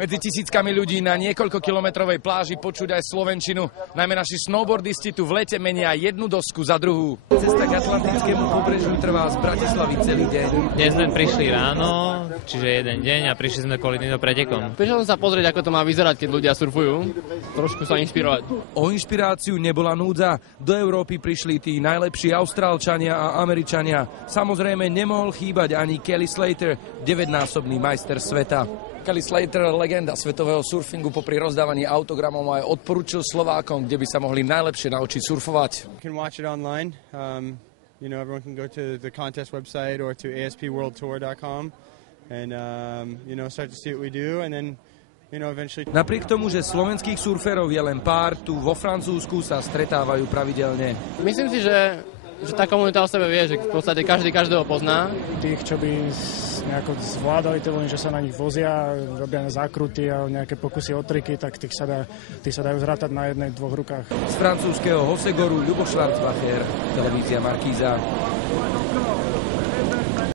Medzi tisíckami ľudí na niekoľkokilometrovej pláži počuť aj slovenčinu. Najmä naši snowboardisti tu v lete menia jednu dosku za druhú. Cesta k Atlantickému pobrežiu trvá z Bratislavy celý deň. Dnes sme prišli ráno, čiže jeden deň a prišli sme kvôli týmto pretekom. Prišiel som sa pozrieť, ako to má vyzerať, keď ľudia surfujú. Trošku sa inšpirovať. O inšpiráciu nebola núdza. Do Európy prišli tí najlepší Austrálčania a Američania. Samozrejme nemohol chýbať ani Kelly Slater, 9-násobný majster sveta. Kelly Slater, legenda svetového surfingu, popri rozdávaní autogramov aj odporúčil Slovákom, kde by sa mohli najlepšie naučiť surfovať. You can watch it online. Everyone can go to the contest website or to aspworldtour.com and start to see what we do and then eventually. Napriek tomu, že slovenských surferov je len pár, tu vo Francúzsku sa stretávajú pravidelne. Myslím si, že tá komunita o sebe vie, že v podstate každý každého pozná. Tých, čo by nejako zvládali tie vlny, že sa na nich vozia, robia zákruty a nejaké pokusy o triky, tak tí sa dajú zrátať na jednej, dvoch rukách. Z francúzskeho Hosegoru Ľubo Schwarzbacher, televízia Markíza.